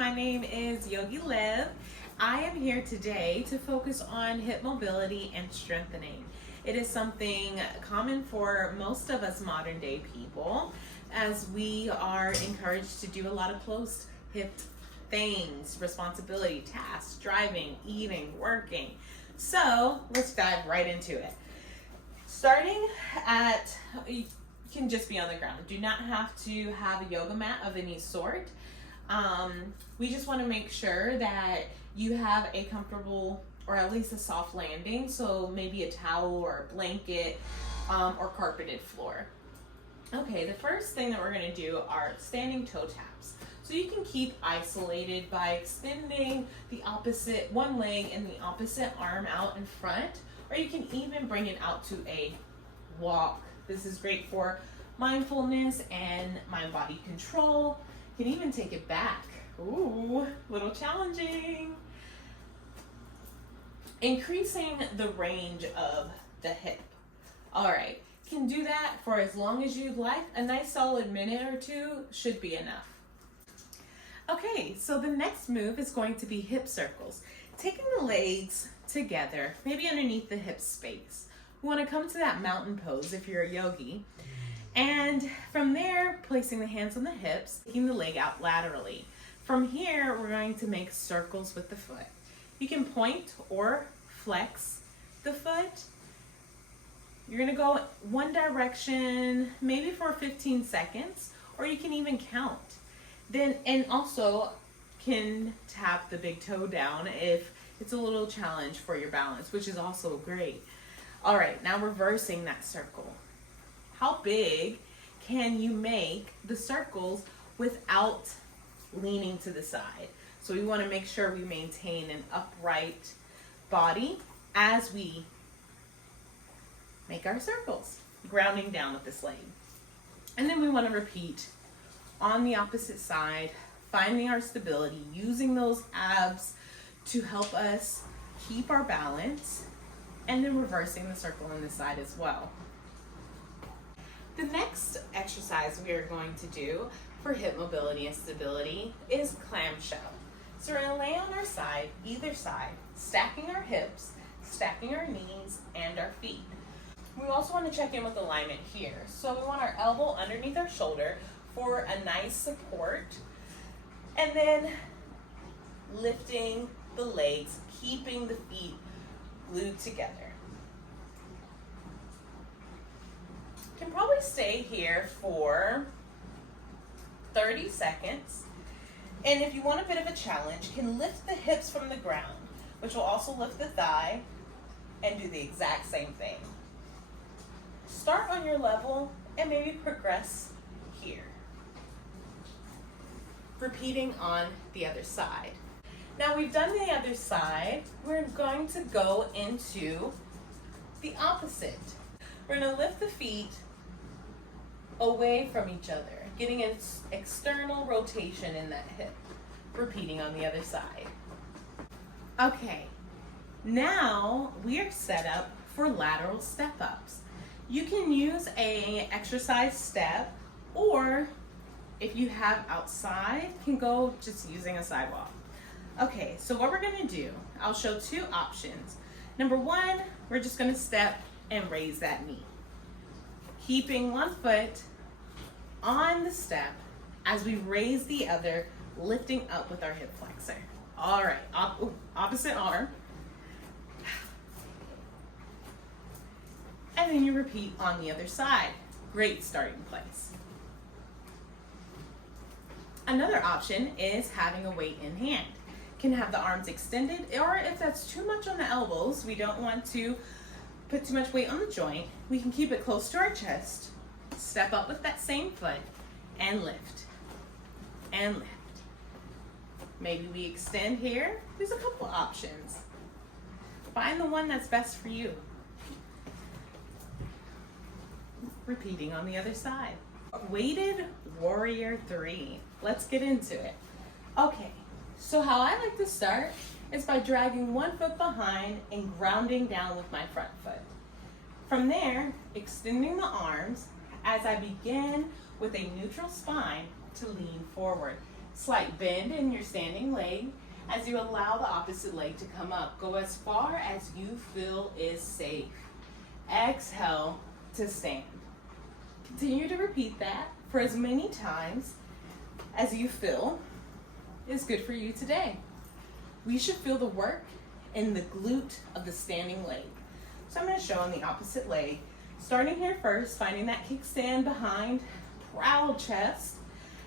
my name is Yogi Liv. I am here today to focus on hip mobility and strengthening. It is something common for most of us modern day people, as we are encouraged to do a lot of closed hip things, responsibility, tasks, driving, eating, working. So let's dive right into it. Starting at, you can just be on the ground. Do not have to have a yoga mat of any sort. We just want to make sure that you have a comfortable or at least a soft landing. So maybe a towel or a blanket or carpeted floor. Okay, the first thing that we're going to do are standing toe taps. So you can keep isolated by extending the opposite one leg and the opposite arm out in front, or you can even bring it out to a walk. This is great for mindfulness and mind-body control. You can even take it back. Ooh, a little challenging. Increasing the range of the hip. All right, you can do that for as long as you'd like. A nice solid minute or two should be enough. Okay, so the next move is going to be hip circles. Taking the legs together, maybe underneath the hip space. We want to come to that mountain pose if you're a yogi. And from there, placing the hands on the hips, taking the leg out laterally. From here, we're going to make circles with the foot. You can point or flex the foot. You're going to go one direction, maybe for 15 seconds, or you can even count. Then, and also can tap the big toe down if it's a little challenge for your balance, which is also great. All right, now reversing that circle. How big can you make the circles without leaning to the side? So we want to make sure we maintain an upright body as we make our circles, grounding down with this leg. And then we want to repeat on the opposite side, finding our stability, using those abs to help us keep our balance, and then reversing the circle on this side as well. The next exercise we are going to do for hip mobility and stability is clamshell. So we're going to lay on our side, either side, stacking our hips, stacking our knees, and our feet. We also want to check in with alignment here. So we want our elbow underneath our shoulder for a nice support, and then lifting the legs, keeping the feet glued together. Can probably stay here for 30 seconds. And if you want a bit of a challenge, can lift the hips from the ground, which will also lift the thigh, and do the exact same thing. Start on your level and maybe progress here. Repeating on the other side. Now we've done the other side, we're going to go into the opposite. We're going to lift the feet away from each other, getting an external rotation in that hip. Repeating on the other side. Okay, now we are set up for lateral step-ups. You can use an exercise step, or if you have outside, can go just using a sidewalk. Okay, so what we're gonna do, I'll show two options. Number one, we're just gonna step and raise that knee. Keeping one foot on the step as we raise the other, lifting up with our hip flexor. All right, opposite arm. And then you repeat on the other side. Great starting place. Another option is having a weight in hand. Can have the arms extended, or if that's too much on the elbows, we don't want to put too much weight on the joint, we can keep it close to our chest, step up with that same foot, and lift. And lift. Maybe we extend here. There's a couple options. Find the one that's best for you. Repeating on the other side. Weighted warrior 3. Let's get into it. Okay, so how I like to start is by dragging one foot behind and grounding down with my front foot. From there, extending the arms as I begin with a neutral spine to lean forward. Slight bend in your standing leg as you allow the opposite leg to come up. Go as far as you feel is safe. Exhale to stand. Continue to repeat that for as many times as you feel is good for you today. We should feel the work in the glute of the standing leg. So I'm going to show on the opposite leg. Starting here first, finding that kickstand behind, proud chest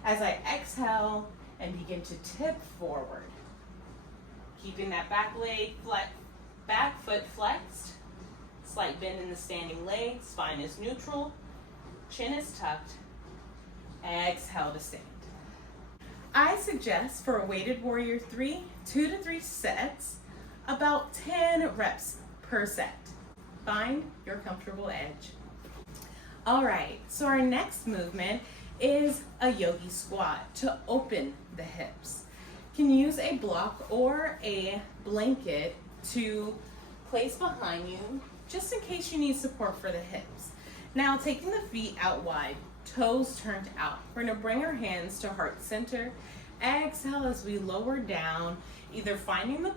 as I exhale and begin to tip forward. Keeping that back foot flexed. Slight bend in the standing leg, spine is neutral, chin is tucked. Exhale to stand. I suggest for a weighted warrior 3, 2 to 3 sets, about 10 reps per set. Find your comfortable edge. All right, so our next movement is a yogi squat to open the hips. You can use a block or a blanket to place behind you, just in case you need support for the hips. Now, taking the feet out wide, toes turned out. We're gonna bring our hands to heart center. Exhale as we lower down, either finding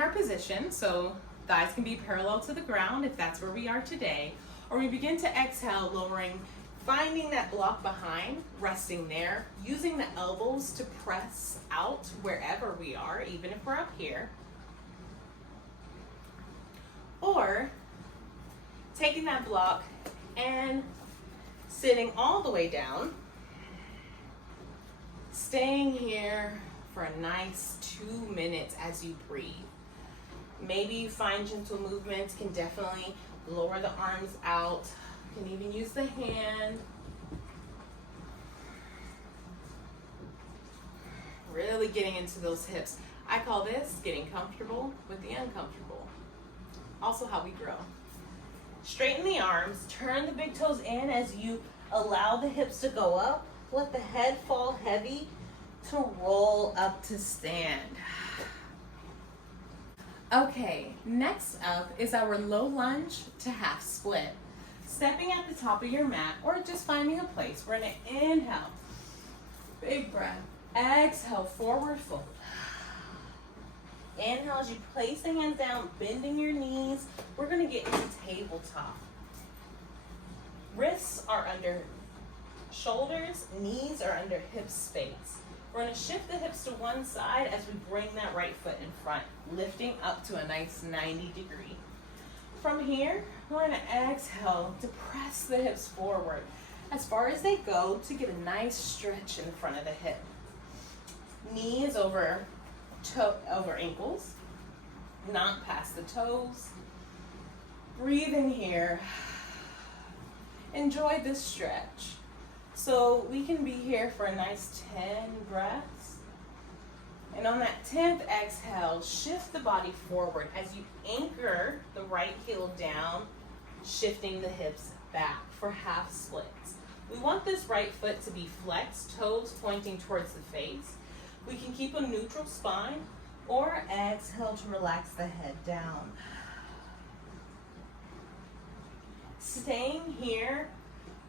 our position, so thighs can be parallel to the ground if that's where we are today, or we begin to exhale, lowering, finding that block behind, resting there, using the elbows to press out wherever we are, even if we're up here. Or taking that block and sitting all the way down, staying here for a nice 2 minutes as you breathe. Maybe you find gentle movements, can definitely lower the arms out, can even use the hand. Really getting into those hips. I call this getting comfortable with the uncomfortable. Also how we grow. Straighten the arms, turn the big toes in as you allow the hips to go up. Let the head fall heavy to roll up to stand. Okay, next up is our low lunge to half split. Stepping at the top of your mat or just finding a place. We're gonna inhale, big breath. Exhale, forward fold. Inhale as you place the hands down, bending your knees. We're gonna get into tabletop. Wrists are under shoulders, knees are under hip space. We're gonna shift the hips to one side as we bring that right foot in front, lifting up to a nice 90 degree. From here, we're gonna exhale to press the hips forward as far as they go to get a nice stretch in front of the hip. Knees over ankles, not past the toes. Breathe in here. Enjoy this stretch. So we can be here for a nice 10 breaths. And on that 10th exhale, shift the body forward as you anchor the right heel down, shifting the hips back for half splits. We want this right foot to be flexed, toes pointing towards the face. We can keep a neutral spine or exhale to relax the head down. Staying here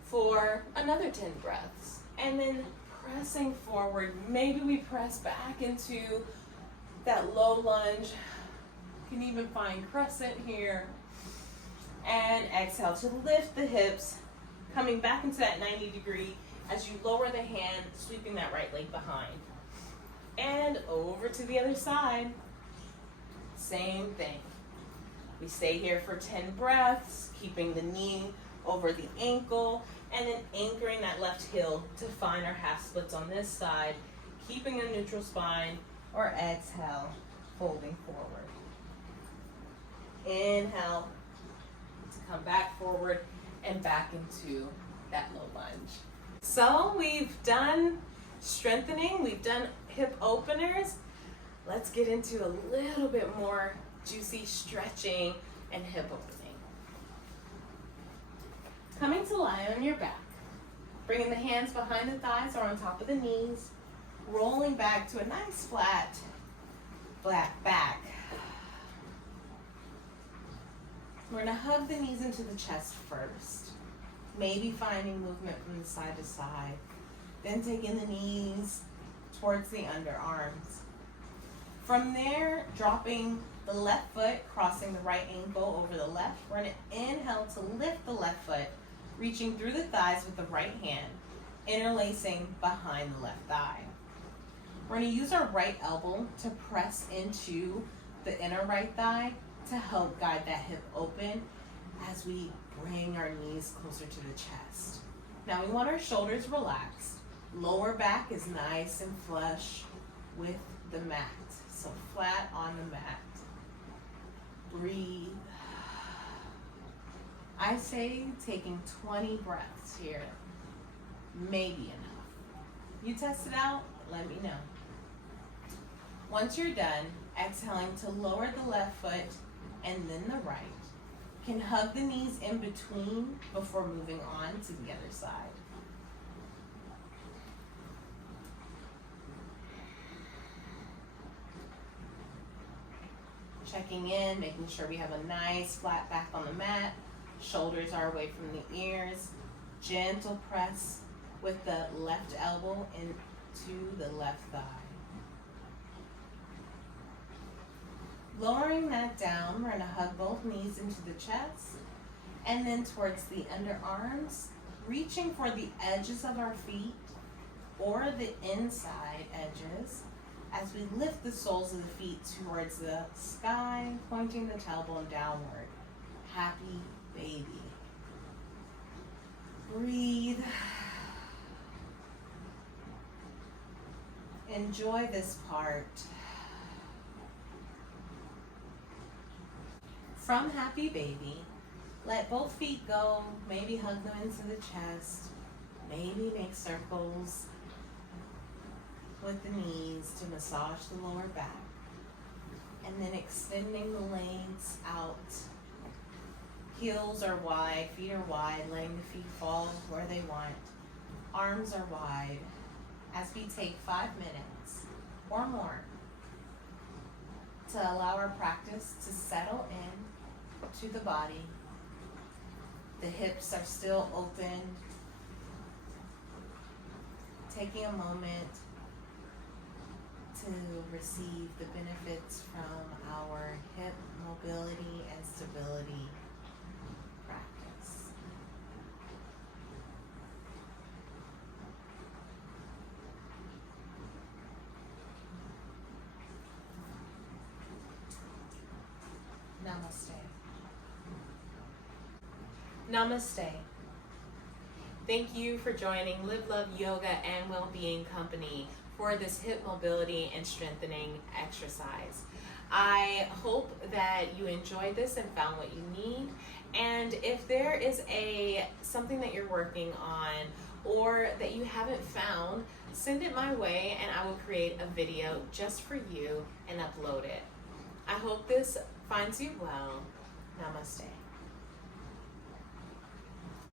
for another 10 breaths and then pressing forward. Maybe we press back into that low lunge. You can even find crescent here. And exhale to lift the hips, coming back into that 90 degree as you lower the hand, sweeping that right leg behind. And over to the other side. Same thing. We stay here for 10 breaths, keeping the knee over the ankle, and then anchoring that left heel to find our half splits on this side, keeping a neutral spine, or exhale, folding forward. Inhale to come back forward and back into that low lunge. So we've done strengthening, we've done hip openers. Let's get into a little bit more juicy stretching and hip opening. Coming to lie on your back, bringing the hands behind the thighs or on top of the knees, rolling back to a nice flat back. We're gonna hug the knees into the chest first, maybe finding movement from the side to side. Then taking the knees towards the underarms. From there, dropping the left foot, crossing the right ankle over the left. We're going to inhale to lift the left foot, reaching through the thighs with the right hand, interlacing behind the left thigh. We're going to use our right elbow to press into the inner right thigh to help guide that hip open as we bring our knees closer to the chest. Now we want our shoulders relaxed. Lower back is nice and flush with the mat. So flat on the mat. Breathe. I say taking 20 breaths here. Maybe enough. You test it out, let me know. Once you're done, exhaling to lower the left foot and then the right. You can hug the knees in between before moving on to the other side. Checking in, making sure we have a nice flat back on the mat. Shoulders are away from the ears. Gentle press with the left elbow into the left thigh. Lowering that down, we're going to hug both knees into the chest and then towards the underarms, reaching for the edges of our feet or the inside edges as we lift the soles of the feet towards the sky, pointing the tailbone downward. Happy baby. Breathe. Enjoy this part. From happy baby, let both feet go, maybe hug them into the chest, maybe make circles with the knees to massage the lower back, and then extending the legs out. Heels are wide, feet are wide, letting the feet fall where they want. Arms are wide as we take 5 minutes or more to allow our practice to settle in to the body. The hips are still open. Taking a moment to receive the benefits from our hip mobility and stability practice. Namaste. Namaste. Thank you for joining Live Love Yoga and Wellbeing Company for this hip mobility and strengthening exercise. I hope that you enjoyed this and found what you need. And if there is something that you're working on or that you haven't found, send it my way and I will create a video just for you and upload it. I hope this finds you well. Namaste.